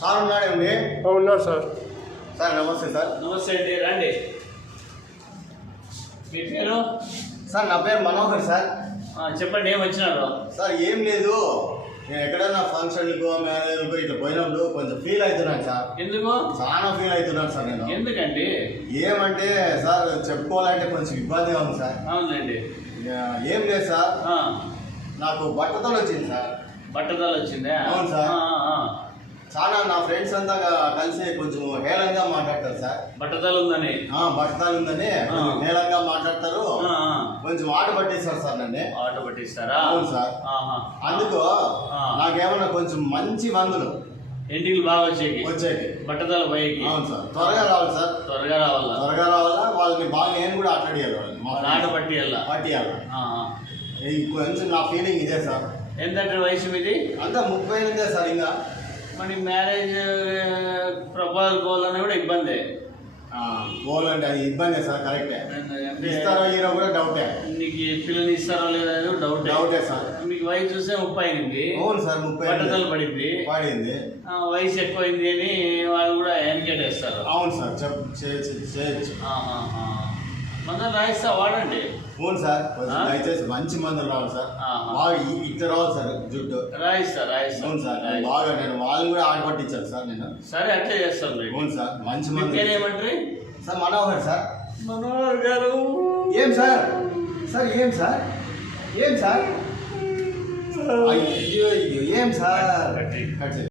Sir ఉన్నాడండి. ఉన్నారు sir. Sir నమస్తే సార్. నమస్తే అండి, రండి. మీ పేరు? సార్ నా పేరు మనోహర్ సార్. చెప్పండి, ఏం వచ్చినారు? సార్ ఏం లేదు, నేను ఎక్కడైనా ఫంక్షన్లకు మ్యారేజ్లకు ఇట్లా పోయినప్పుడు కొంచెం ఫీల్ అవుతున్నాను సార్. ఎందుకు? చాలా ఫీల్ అవుతున్నాను సార్ నేను. ఎందుకండి? ఏమంటే సార్ చెప్పుకోవాలంటే కొంచెం ఇబ్బందిగా ఉంది సార్. అవునండి. ఏం లేదు సార్, నాకు బట్టతలు వచ్చింది సార్. బట్టతలు వచ్చిందా? అవును సార్. చాలా నా ఫ్రెండ్స్ అంతా కలిసి కొంచెం హేళంగా మాట్లాడతారు సార్. బట్టతలు ఉందని? బట్టతలు ఉందని హేళంగా మాట్లాడతారు. కొంచెం ఆట పట్టిస్తారు సార్ నన్ను. ఆట పట్టిస్తారా? అవును సార్. అందుకు నాకేమన్నా కొంచెం మంచి మందులు ఇంటికి బాగా వచ్చేకి బట్టతల పైకి. అవును సార్, త్వరగా రావాలి సార్. త్వరగా రావాలా. వాళ్ళని బాగా నేను కూడా ఆటడియాలి, ఆట పట్టియాలి. కొంచెం నా ఫీలింగ్ ఇదే సార్. ఎంతంటే వయసు మీది? అంతా 38 సార్. ఇంకా మరి మ్యారేజ్ ప్రపోజల్ పోవాలన్నా కూడా ఇబ్బంది. పోవాలంటే అది ఇబ్బందే సార్. కరెక్టే. ఇస్తారో హీరో కూడా డౌటే. నీకు పిల్లలు ఇస్తారో లేదా డౌటే సార్. మీకు వయసు చూస్తే 38. అవును సార్, 30 బట్టతలు పడింది. వయసు ఎక్కువైంది అని వాళ్ళు కూడా ఎన్కేట్ వేస్తారు. అవును సార్, చేయొచ్చు. మందులు రాయిస్తా, వాడండి. అవును సార్, దయచేసి మంచి మందులు రావాలి సార్. బాగా ఇట్లా రావాలి సార్ జుట్టు. రాయిస్తా. అవును సార్, బాగా నేను వాళ్ళని కూడా ఆట పట్టించాను సార్ నేను. సరే, అట్లే చేస్తాను. అవును సార్, మంచి మందులు. ఏమంటారు సార్? మనోహర్ సార్. మనోహర్ గారు. ఏం సార్? సార్ ఏం సార్? ఏం సార్? అయ్యో ఏం సార్?